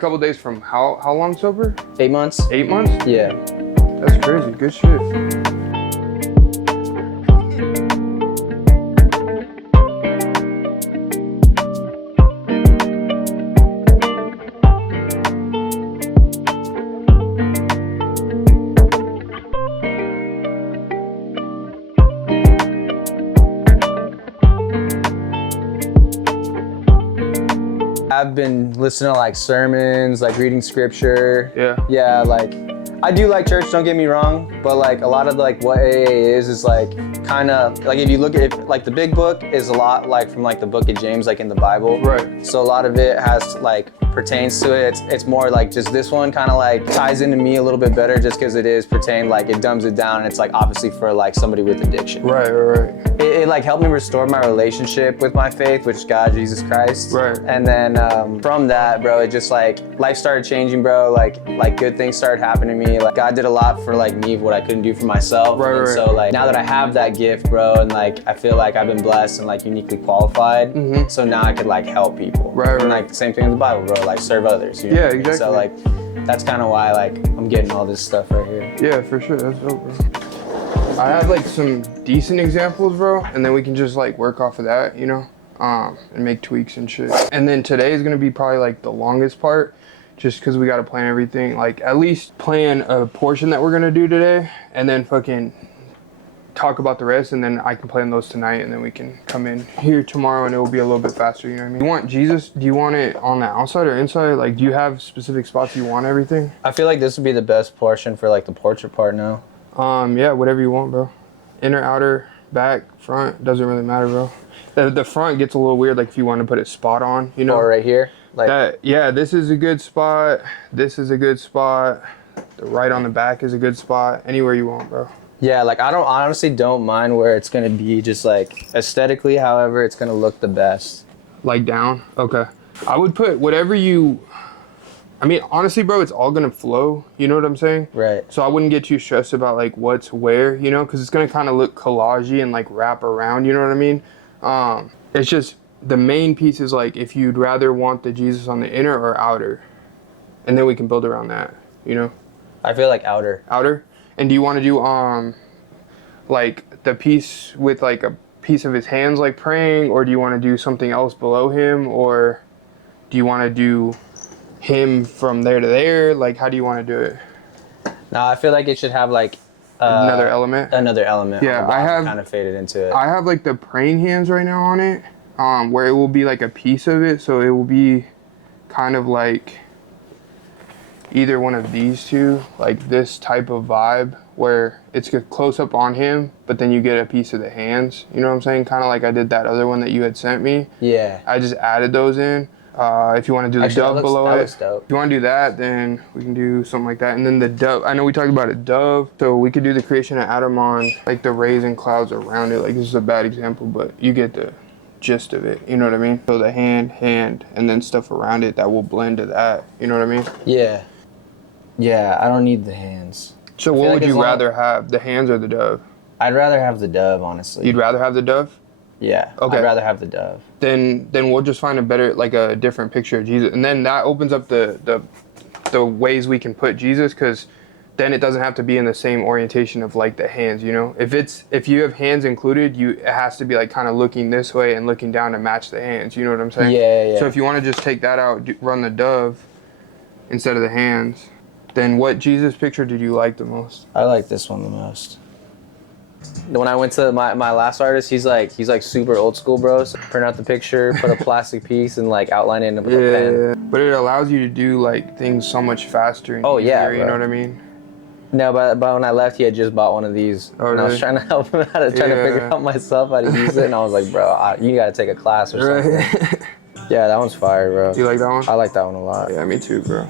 couple days from how long sober? 8 months. 8 months? Yeah. That's crazy. Good shit. I've been listening to like sermons, like reading scripture. Yeah. Yeah, like I do like church, don't get me wrong, but like a lot of like what AA is like kind of like if you look at it, like the big book is a lot like from like the book of James, like in the Bible. Right. So a lot of it has like pertains to it. It's more like just this one kind of like ties into me a little bit better just because it is pertained, like it dumbs it down, and it's like obviously for like somebody with addiction. Right. It like helped me restore my relationship with my faith, which is God, Jesus Christ. Right. And then from that, bro, it just like life started changing, bro. Like good things started happening to me. Like God did a lot for like me, what I couldn't do for myself. Right. So like now that I have that gift, bro, and like I feel like I've been blessed and like uniquely qualified. Mm-hmm. So now I could like help people. Right. And like the same thing in the Bible, bro. Like serve others. You know Yeah, what I mean? exactly. So like that's kind of why like I'm getting all this stuff right here. Yeah, for sure. That's dope, bro. I have like some decent examples, bro, and then we can just like work off of that, you know, and make tweaks and shit. And then today is gonna be probably like the longest part, just because we gotta plan everything. Like at least plan a portion that we're gonna do today, and then fucking talk about the rest, and then I can plan those tonight, and then we can come in here tomorrow, and it will be a little bit faster. You know what I mean? You want Jesus? Do you want it on the outside or inside? Like, do you have specific spots you want everything? I feel like this would be the best portion for like the portrait part now. Yeah, whatever you want, bro. Inner, outer, back, front, doesn't really matter, bro. The front gets a little weird, like if you want to put a spot on, you know? Or right here. Like That, yeah, this is a good spot. This is a good spot. The right on the back is a good spot. Anywhere you want, bro. yeah, like I honestly don't mind where it's gonna be, just like aesthetically, however it's gonna look the best. Like down? Okay. I would put whatever you... I mean, honestly, bro, it's all gonna flow. You know what I'm saying? Right. So I wouldn't get too stressed about like what's where, you know, because it's gonna kind of look collagey and like wrap around. You know what I mean? It's just the main piece is like if you'd rather want the Jesus on the inner or outer, and then we can build around that. You know? I feel like outer. Outer. And do you want to do like the piece with like a piece of his hands like praying, or do you want to do something else below him, or do you want to do him from there to there? Like, how do you want to do it? No, I feel like it should have like Another element? Another element. Yeah, I have kind of faded into it. I have like the praying hands right now on it, where it will be like a piece of it, so it will be kind of like either one of these two, like this type of vibe where it's a close up on him, but then you get a piece of the hands. You know what I'm saying? Kind of like I did that other one that you had sent me. Yeah. I just added those in. If you want to do the Actually, dove below that it, looks dope. if you want to do that, then we can do something like that. And then the dove, I know we talked about a dove, so we could do the creation of Adam on like the rays and clouds around it. Like this is a bad example, but you get the gist of it. You know what I mean? So the hand, and then stuff around it that will blend to that. You know what I mean? Yeah. Yeah, I don't need the hands. So what would you rather have, the hands or the dove? I'd rather have the dove, honestly. You'd rather have the dove? Yeah. Okay. I'd rather have the dove. Then we'll just find a better, like a different picture of Jesus, and then that opens up the ways we can put Jesus, because then it doesn't have to be in the same orientation of like the hands, you know. If you have hands included, it has to be like kind of looking this way and looking down to match the hands. You know what I'm saying? Yeah. So if you want to just take that out, run the dove instead of the hands, then what Jesus picture did you like the most? I like this one the most. When I went to my last artist, he's like super old school, bro. So print out the picture, put a plastic piece, and like outline it with a pen. But it allows you to do like things so much faster and easier, yeah, you bro. know what I mean? No, but when I left, he had just bought one of these. Oh, and I was really? trying to help him out, trying to figure out myself how to use it. And I was like, bro, you gotta take a class or something. Right. Yeah, that one's fire, bro. You like that one? I like that one a lot. Yeah, me too, bro.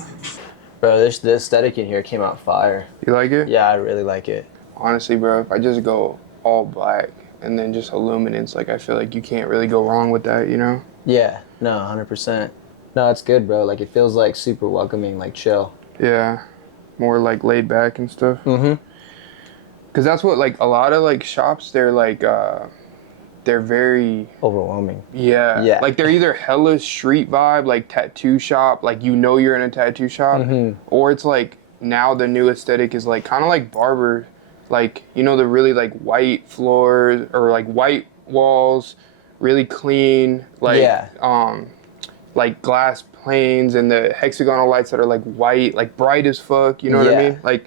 Bro, the aesthetic in here came out fire. You like it? Yeah, I really like it. Honestly, bro, if I just go all black and then just illuminance, like I feel like you can't really go wrong with that, you know? Yeah, no, 100%. No, it's good, bro. Like, it feels like super welcoming, like chill. Yeah, more like laid back and stuff. Mm-hmm. Cause that's what like a lot of like shops, they're like they're very Overwhelming. yeah. Yeah. Like they're either hella street vibe, like tattoo shop, like you know you're in a tattoo shop, or it's like now the new aesthetic is like kind of like barber, like you know the really like white floors or like white walls, really clean, like like glass planes and the hexagonal lights that are like white, like bright as fuck, you know what I mean? Like,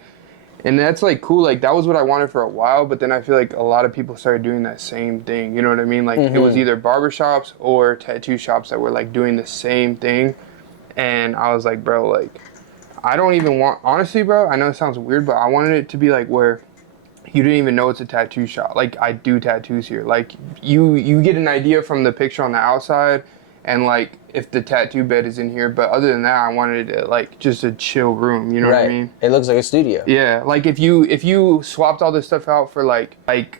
and that's like cool. Like that was what I wanted for a while, but then I feel like a lot of people started doing that same thing. You know what I mean? Like it was either barbershops or tattoo shops that were like doing the same thing. And I was like, bro, like I don't even want, honestly, bro, I know it sounds weird, but I wanted it to be like where you didn't even know it's a tattoo shop. Like I do tattoos here. Like you get an idea from the picture on the outside and like if the tattoo bed is in here, but other than that, I wanted it like just a chill room. You know what I mean? It looks like a studio. Yeah, like if you swapped all this stuff out for like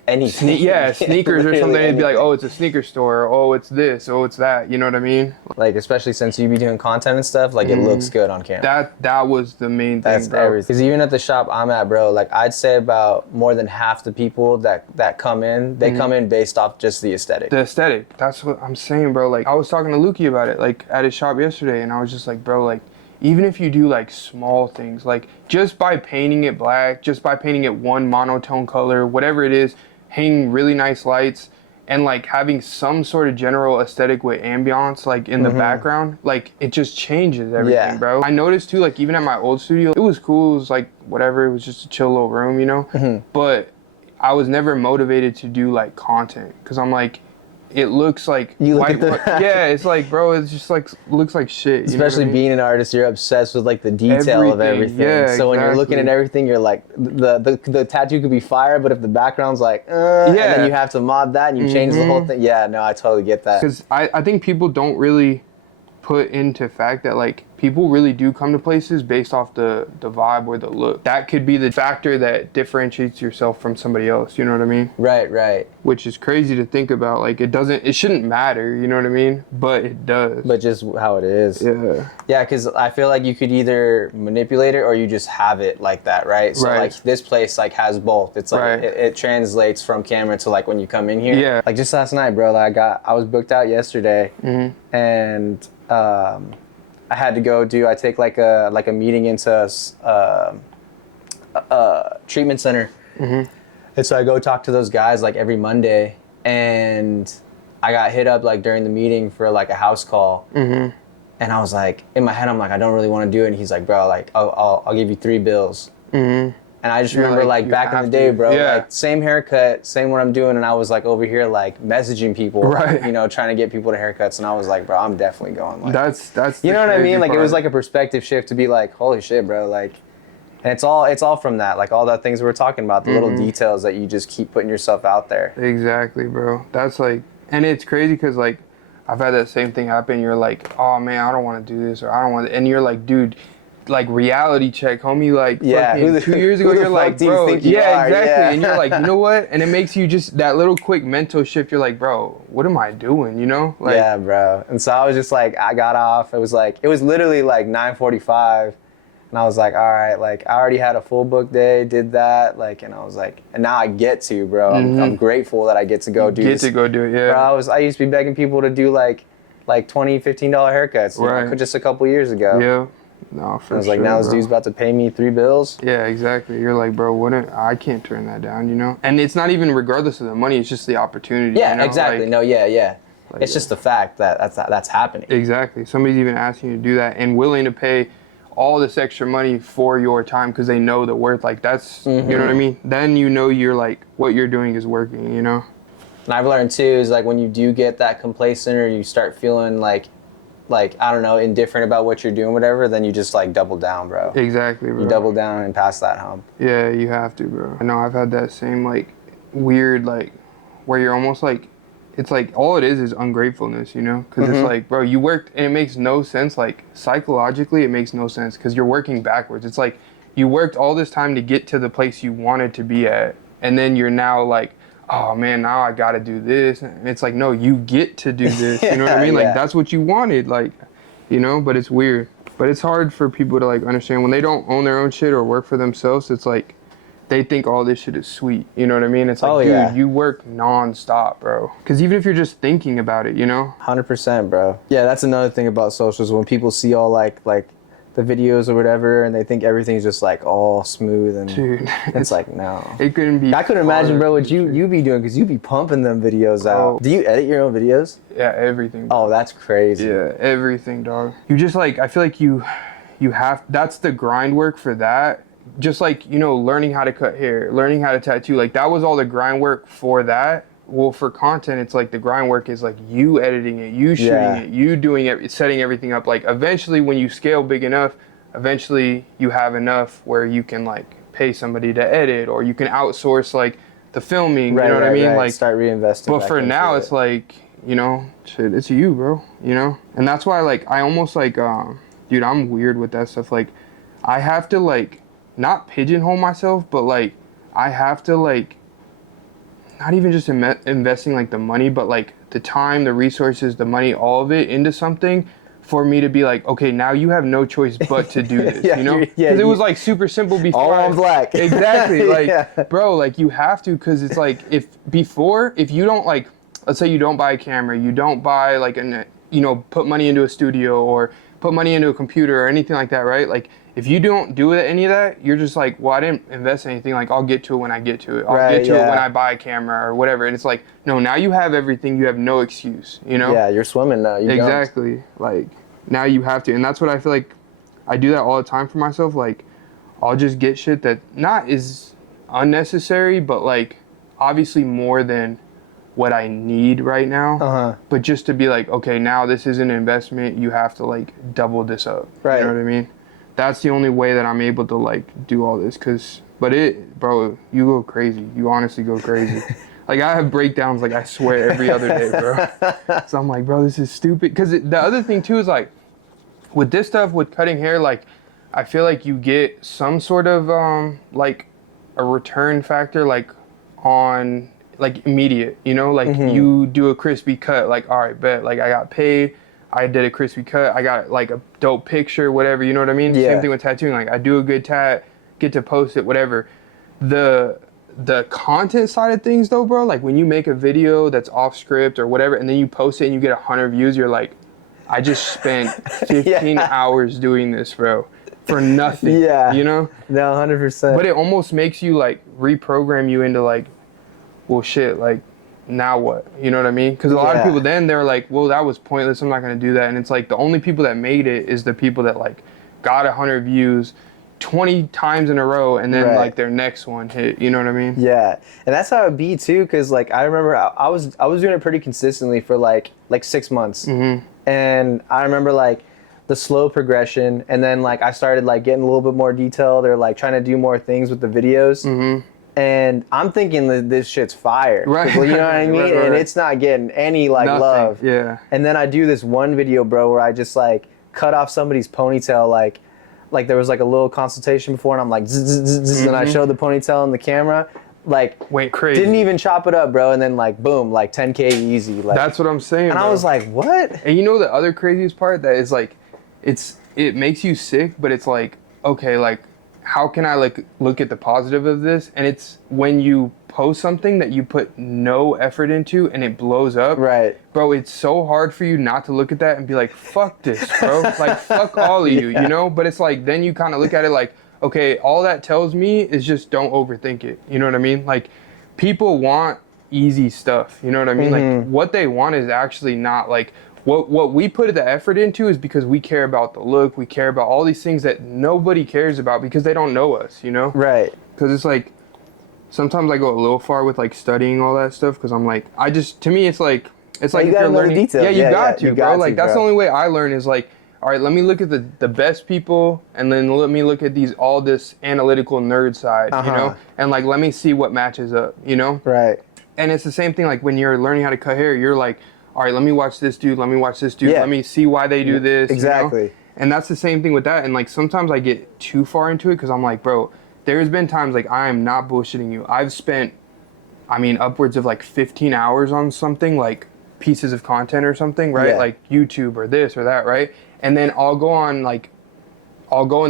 anything, sneakers or something, it'd be like, oh, it's a sneaker store, oh, it's this, oh, it's that. You know what I mean? Like especially since you be doing content and stuff, like it looks good on camera. That was the main thing. That's everything. Because even at the shop I'm at, bro, like I'd say about more than half the people that come in, they come in based off just the aesthetic. The aesthetic. That's what I'm saying, bro. Like I was talking to Lukey about it, like at his shop yesterday, and I was just like, bro, like even if you do like small things, like just by painting it black, just by painting it one monotone color, whatever it is, hanging really nice lights and like having some sort of general aesthetic with ambiance like in the background, like it just changes everything, bro. I noticed too, like even at my old studio, it was cool, it was like whatever, it was just a chill little room, you know? But I was never motivated to do like content because I'm like, it looks like you look white, yeah, it's like, bro, it's just like looks like shit. Especially being an artist, you're obsessed with like the detail of everything. Yeah, so when you're looking at everything, you're like, the tattoo could be fire, but if the background's like, and then you have to mod that and you change the whole thing. Yeah, no, I totally get that. Because I think people don't really put into fact that like people really do come to places based off the vibe or the look. That could be the factor that differentiates yourself from somebody else, you know what I mean? Right. Which is crazy to think about. Like it shouldn't matter, you know what I mean? But it does. But just how it is. Yeah. Yeah, because I feel like you could either manipulate it or you just have it like that, right? So like this place like has both. It's like it translates from camera to like when you come in here. Yeah. Like just last night, bro, like I was booked out yesterday and I had to go I take like a meeting into a treatment center. And so I go talk to those guys like every Monday, and I got hit up like during the meeting for like a house call. And I was like, in my head, I'm like, I don't really want to do it. And he's like, bro, like I'll give you 3 bills. And I just remember like back in the day, bro, like same haircut, same what I'm doing. And I was like over here like messaging people, you know, trying to get people to haircuts. And I was like, bro, I'm definitely going. Like, that's you know what I mean? Like it was like a perspective shift to be like, holy shit, bro. Like, and it's all from that, like all the things we were talking about, the little details that you just keep putting yourself out there. Exactly, bro. That's like, and it's crazy because like I've had that same thing happen. You're like, oh man, I don't want to do this, or I don't want to, and you're like, dude, like reality check, homie, like fucking 2 years ago, you're like, bro, exactly. And you're like, you know what? And it makes you just that little quick mental shift. You're like, bro, what am I doing? You know? Like, yeah, bro. And so I was just like, I got off. It was literally like 9:45. And I was like, all right, like I already had a full book day, did that, like, and I was like, and now I get to, bro. I'm grateful that I get to go do this. Get to go do it, yeah. Bro, I used to be begging people to do like $20, $15 haircuts, you know, just a couple years ago. Yeah. No, for sure. I was like, now this dude's about to pay me 3 bills. Yeah, exactly. You're like, bro, I can't turn that down, you know? And it's not even regardless of the money, it's just the opportunity. Yeah, you know? exactly. Like, no, yeah. Like, it's just the fact that that's happening. Exactly. Somebody's even asking you to do that and willing to pay all this extra money for your time because they know the worth. Like that's, you know what I mean? Then you know you're like, what you're doing is working, you know? And I've learned too is like when you do get that complacent or you start feeling like I don't know, indifferent about what you're doing, whatever, then you just like double down, bro. Exactly, bro. You double down and pass that hump. Yeah, you have to, bro. I know I've had that same like weird like where you're almost like, it's like all it is ungratefulness, you know? Because it's like, bro, you worked and it makes no sense. Like psychologically, it makes no sense because you're working backwards. It's like you worked all this time to get to the place you wanted to be at, and then you're now like, oh man, now I gotta do this. And it's like, no, you get to do this. You know what I mean? Like that's what you wanted, like, you know, but it's weird. But it's hard for people to like understand when they don't own their own shit or work for themselves. It's like they think all this shit is sweet. You know what I mean? It's like, Oh, dude, yeah. you work nonstop, bro. Because even if you're just thinking about it, you know? 100%, bro. Yeah, that's another thing about socials. When people see all like the videos or whatever, and they think everything's just like all smooth, and Dude, it's like, no. it couldn't be. I couldn't imagine, bro, what farther. you be doing, because you be pumping them videos Bro. out. Do you edit your own videos? Yeah, everything. Bro. Oh, that's crazy. Yeah, everything, dog. You just like, I feel like you have, that's the grind work for that. Just like, you know, learning how to cut hair, learning how to tattoo, like that was all the grind work for that. Well, for content, it's like the grind work is like you editing it, you shooting it, you doing it, setting everything up. Like eventually when you scale big enough, eventually you have enough where you can like pay somebody to edit, or you can outsource like the filming, Right, you know what I mean? right. Like start reinvesting. but back for into now, it. it's like, you know, shit, it's you, bro, you know? And that's why, like, I almost, like, dude, I'm weird with that stuff. Like, I have to, like, not pigeonhole myself, but, like, I have to, like, not even just investing, like, the money, but, like, the time, the resources, the money, all of it into something for me to be like, okay, now you have no choice but to do this, Yeah, you know? yeah, Because it was, like, super simple before. all on black. Exactly. Like, Yeah. bro, like, you have to, because it's like, if you don't, like, let's say you don't buy a camera, you don't buy, like, you know, put money into a studio or put money into a computer or anything like that, right? Like, if you don't do any of that, you're just like, well, I didn't invest in anything. Like, I'll get to it when I get to it. I'll get to it when I buy a camera or whatever. And it's like, no, now you have everything. You have no excuse, you know? Yeah, you're swimming now. You Exactly. Like, now you have to. And that's what I feel like I do that all the time for myself. Like, I'll just get shit that not is unnecessary, but, like, obviously more than what I need right now. Uh-huh. But just to be like, okay, now this is an investment. You have to, like, double this up. Right. You know what I mean? That's the only way that I'm able to, like, do all this. Bro, you go crazy. You honestly go crazy. Like, I have breakdowns, like, I swear, every other day, bro. So I'm like, bro, this is stupid. Because the other thing, too, is, like, with this stuff, with cutting hair, like, I feel like you get some sort of, like, a return factor, like, on, like, immediate, you know? Like, you do a crispy cut, like, all right, bet. Like, I got paid. I did a crispy cut. I got, like, a dope picture, whatever, you know what I mean? Yeah. Same thing with tattooing. Like, I do a good tat, get to post it, whatever. The content side of things, though, bro, like, when you make a video that's off script or whatever, and then you post it and you get 100 views, you're like, I just spent 15 hours doing this, bro, for nothing. Yeah. You know? No, 100%. But it almost makes you, like, reprogram you into, like, well, shit, like, now what? You know what I mean? Because a lot of people then, they're like, well, that was pointless. I'm not going to do that. And it's like the only people that made it is the people that, like, got 100 views 20 times in a row, and then, like, their next one hit. You know what I mean? Yeah. And that's how it be, too, because, like, I remember I was doing it pretty consistently for, like 6 months. Mm-hmm. And I remember, like, the slow progression, and then, like, I started, like, getting a little bit more detailed, or, like, trying to do more things with the videos. Mm-hmm. And I'm thinking that this shit's fire. Right. You know what I mean? Right. And it's not getting any, like, Nothing. love. Yeah. And then I do this one video, bro, where I just, like, cut off somebody's ponytail, like there was, like, a little consultation before, and I'm like, zzz, zzz, zzz, and I showed the ponytail on the camera. Like, went crazy. Didn't even chop it up, bro. And then, like, boom, like, 10K easy. Like, that's what I'm saying, and bro. I was like, what? And you know the other craziest part that is, like, it makes you sick, but it's like, okay, like, how can I, like, look at the positive of this? And it's when you post something that you put no effort into and it blows up. Right. Bro, it's so hard for you not to look at that and be like, fuck this, bro. Like, fuck all of you, you know? But it's like, then you kind of look at it like, okay, all that tells me is just don't overthink it. You know what I mean? Like, people want easy stuff. You know what I mean? Like, what they want is actually not, like, what we put the effort into is because we care about the look. We care about all these things that nobody cares about because they don't know us, you know? Right. Because it's like, sometimes I go a little far with, like, studying all that stuff because I'm like, to me, it's like you if gotta you're know the learning. details. Yeah, you got to, you bro. got Like, to, that's bro. the only way I learn is like, all right, let me look at the best people, and then let me look at all this analytical nerd side, you know? And, like, let me see what matches up, you know? Right. And it's the same thing, like, when you're learning how to cut hair, you're like, all right, let me watch this dude, let me watch this dude, let me see why they do this. Exactly. You know? And that's the same thing with that. And, like, sometimes I get too far into it because I'm like, bro, there's been times, like, I am not bullshitting you. I've spent, I mean, upwards of, like, 15 hours on something, like, pieces of content or something, right? Yeah. Like, YouTube or this or that, right? And then I'll go in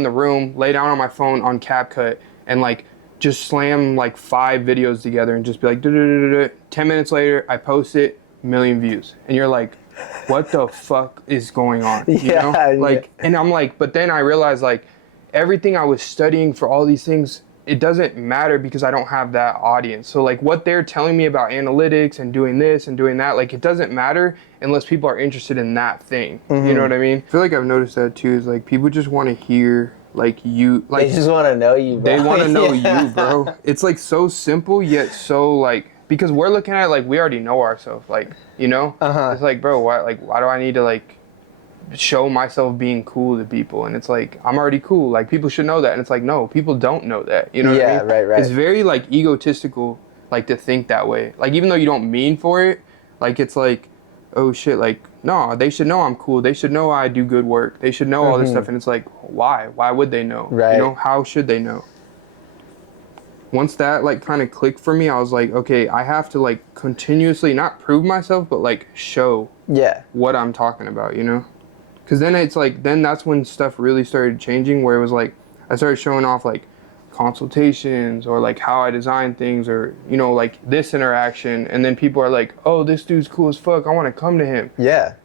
the room, lay down on my phone on CapCut, and, like, just slam like 5 videos together and just be like, 10 minutes later, I post it, 1 million views. And you're like, what the fuck is going on? You know? Like, and I'm like, but then I realized like everything I was studying for all these things, it doesn't matter because I don't have that audience. So like what they're telling me about analytics and doing this and doing that, like it doesn't matter unless people are interested in that thing. You know what I mean? I feel like I've noticed that too, is like people just want to hear like you, like they just want to know you, bro. They want to know you, bro. It's like so simple yet so like, because we're looking at it like we already know ourselves, like, you know? It's like, bro, why do I need to like show myself being cool to people? And it's like, I'm already cool, like people should know that. And it's like, no, people don't know that, you know what I mean? Right. It's very like egotistical, like to think that way, like even though you don't mean for it, like it's like, oh shit, like no, they should know I'm cool, they should know I do good work, they should know all this stuff. And it's like, why would they know? You know, how should they know? Once that like kind of clicked for me, I was like, okay, I have to like continuously not prove myself, but like show what I'm talking about, you know? Because then it's like, then that's when stuff really started changing, where it was like, I started showing off like consultations or like how I design things, or, you know, like this interaction. And then people are like, oh, this dude's cool as fuck, I want to come to him.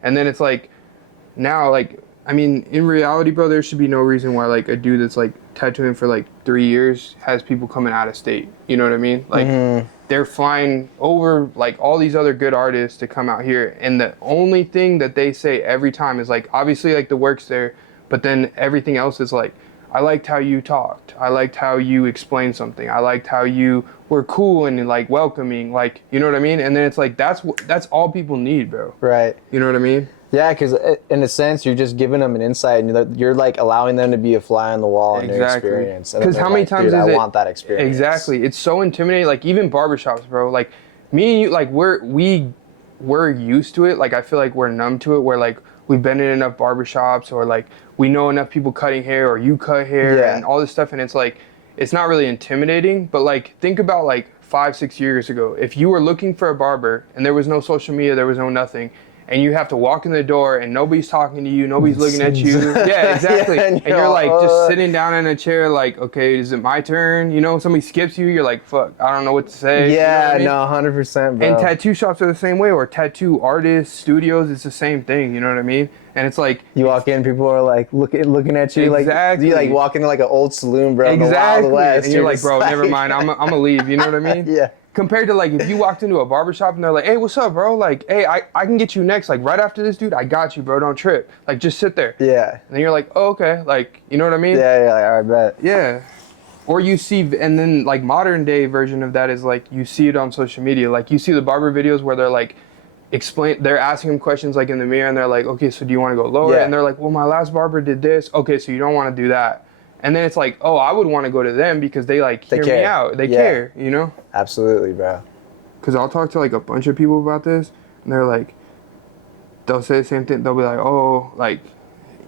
And then it's like, now, like, I mean, in reality, bro, there should be no reason why like a dude that's like tattooing for like 3 years has people coming out of state. You know what I mean? Like they're flying over like all these other good artists to come out here, and the only thing that they say every time is like, obviously like the work's there, but then everything else is like, I liked how you talked, I liked how you explained something, I liked how you were cool and like welcoming, like, you know what I mean? And then it's like, that's all people need, bro. You know what I mean? Yeah, because in a sense, you're just giving them an insight, and you're like allowing them to be a fly on the wall in their experience. Because how many times is I want that experience. Exactly. It's so intimidating. Like even barbershops, bro. Like me and you, like we're used to it. Like I feel like we're numb to it. Where like we've been in enough barbershops, or like we know enough people cutting hair, or you cut hair, and all this stuff. And it's like, it's not really intimidating. But like think about like 5-6 years ago, if you were looking for a barber and there was no social media, there was no nothing, and you have to walk in the door and nobody's talking to you, nobody's looking at you. Yeah, exactly. And you're like just sitting down in a chair like, okay, is it my turn? You know, somebody skips you, you're like, fuck, I don't know what to say. Yeah, you know what I mean? No, 100%, bro. And tattoo shops are the same way, or tattoo artists, studios, it's the same thing, you know what I mean? And it's like, you walk in, people are like looking at you, like you like walk into like an old saloon, bro. Exactly. In the Wild West, and you're like, bro, never mind, I'm gonna leave, you know what I mean? Compared to like if you walked into a barbershop and they're like, hey, what's up, bro? Like, hey, I can get you next. Like right after this dude, I got you, bro. Don't trip. Like just sit there. And then you're like, oh, okay. Like, you know what I mean? Like, all right, bet. Or you see, and then like modern day version of that is like, you see it on social media. Like you see the barber videos where they're like, they're asking them questions like in the mirror, and they're like, okay, so do you want to go lower? And they're like, well, my last barber did this. Okay, so you don't want to do that. And then it's like, oh, I would want to go to them because they like hear me out. They care, you know? Absolutely, bro. Because I'll talk to like a bunch of people about this, and they're like, they'll say the same thing. They'll be like, oh, like,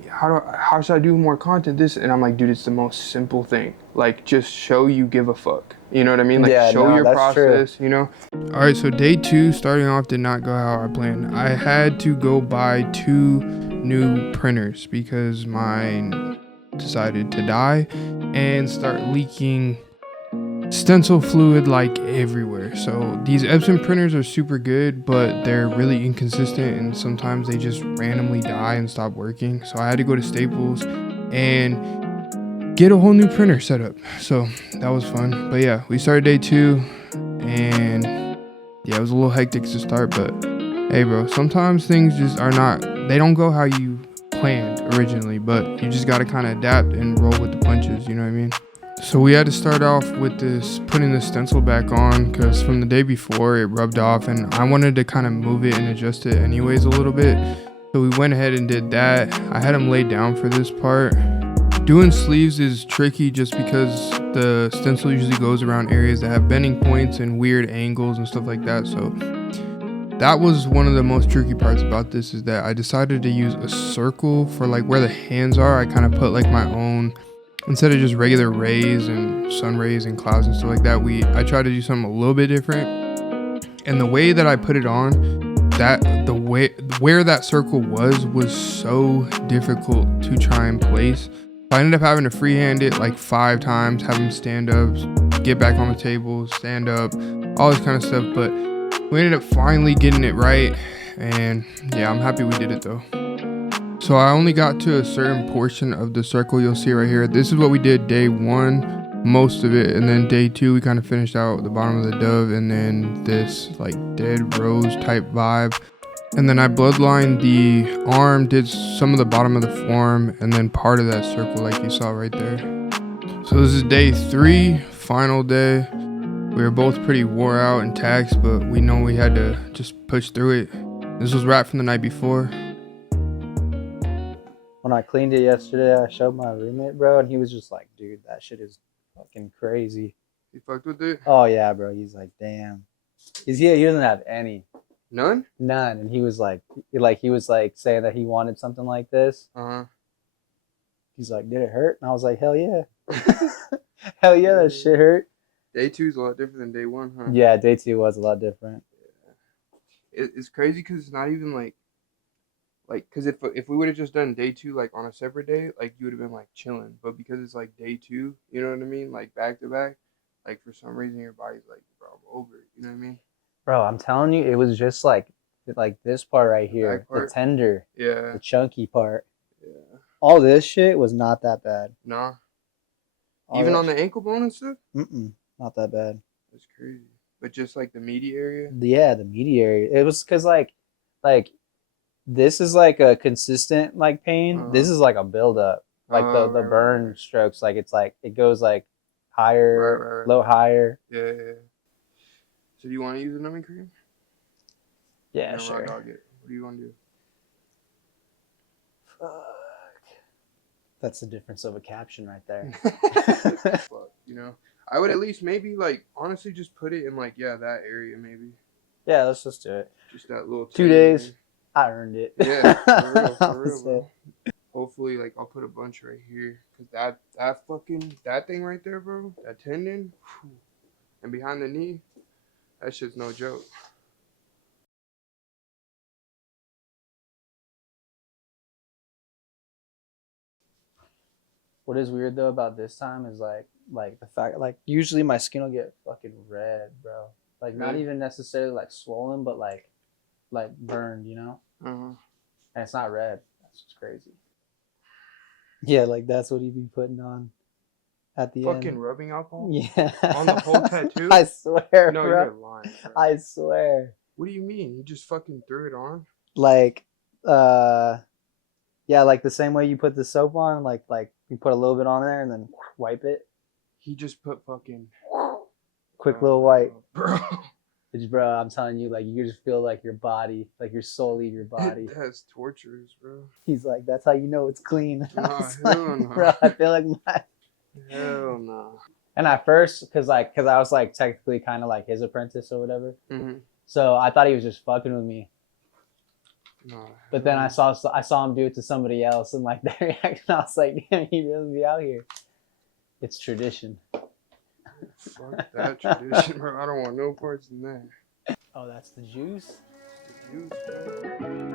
how should I do more content? This, and I'm like, dude, it's the most simple thing. Like, just show you give a fuck. You know what I mean? Like, show your process, you know? All right, so day 2, starting off, did not go how I planned. I had to go buy 2 new printers because mine decided to die and start leaking stencil fluid like everywhere. So these Epson printers are super good, but they're really inconsistent, and sometimes they just randomly die and stop working. So I had to go to Staples and get a whole new printer set up. So that was fun. But yeah, we started day 2, and yeah, it was a little hectic to start, but hey bro, sometimes things just they don't go how you planned originally, but you just got to kind of adapt and roll with the punches, you know what I mean? So we had to start off with putting the stencil back on, because from the day before it rubbed off, and I wanted to kind of move it and adjust it anyways a little bit. So we went ahead and did that. I had him laid down for this part. Doing sleeves is tricky just because the stencil usually goes around areas that have bending points and weird angles and stuff like that. So that was one of the most tricky parts about this, is that I decided to use a circle for like where the hands are. I kind of put like my own, instead of just regular rays and sun rays and clouds and stuff like that, I tried to do something a little bit different. And the way that I put it on, where that circle was so difficult to try and place. So I ended up having to freehand it like 5 times, have him stand up, get back on the table, stand up, all this kind of stuff. But we ended up finally getting it right, and yeah, I'm happy we did it though. So I only got to a certain portion of the circle you'll see right here. This is what we did day 1, most of it, and then day 2 we kind of finished out the bottom of the dove, and then this like dead rose type vibe. And then I bloodlined the arm, did some of the bottom of the form, and then part of that circle like you saw right there. So this is day 3, final day. We were both pretty wore out and taxed, but we know we had to just push through it. This was right from the night before. When I cleaned it yesterday, I showed my roommate, bro, and he was just like, dude, that shit is fucking crazy. You fucked with it? Oh, yeah, bro. He's like, damn. He doesn't have any. None? None. And he was like saying that he wanted something like this. Uh-huh. He's like, did it hurt? And I was like, hell yeah. Hell yeah, that shit hurt. Day 2 is a lot different than day 1, huh? Yeah, day 2 was a lot different. It's crazy because it's not even like, because if we would have just done day 2 like on a separate day, like you would have been like chilling. But because it's like day 2, you know what I mean? Like back to back, like for some reason your body's like, bro, I'm over it. You know what I mean? Bro, I'm telling you, it was just like this part right here, Back part? the tender, Yeah. the chunky part. Yeah. All this shit was not that bad. Nah. All Even that on the ankle bone and stuff? not that bad. That's crazy. But just like the meaty area? Yeah, the meaty area. It was because like this is like a consistent like pain. This is like a buildup. Like the burn strokes. Like it's like it goes like higher, Right. low, higher. Yeah. So do you want to use a numbing cream? Yeah, Or sure. raw dog it? What do you want to do? Fuck. That's the difference of a caption right there. Fuck, you know, I would at least maybe like honestly just put it in like that area maybe. Yeah, let's just do it. Just that little 2 days. I earned it. Yeah, for real, bro. Hopefully, like I'll put a bunch right here, cause that thing right there, bro, that tendon, whew, and behind the knee, that shit's no joke. What is weird though about this time is like the fact like usually my skin will get fucking red, bro. Like not Really? even necessarily like swollen, but like burned, you know? Uh-huh. And it's not red. That's just crazy. Yeah, like that's what he'd be putting on at the Fucking end. rubbing alcohol? Yeah. On the whole tattoo? I swear, No, bro. you're lying, bro. I swear. What do you mean? You just fucking threw it on? Like, yeah, like the same way you put the soap on, like you put a little bit on there and then wipe it. He just put fucking Quick little wipe. bro. Bro, I'm telling you, like you just feel like your body, like your soul leave your body. That's torturous, bro. He's like, that's how you know it's clean. I Nah, was hell like, no. bro, I feel like my. Hell no. And at first, cause I was like technically kind of like his apprentice or whatever, Mm-hmm. so I thought he was just fucking with me. No. But then I saw him do it to somebody else, and like their reaction, I was like, damn, he really be out here. It's tradition. Fuck that tradition, bro. I don't want no parts in that. Oh, that's the juice? The juice, bro.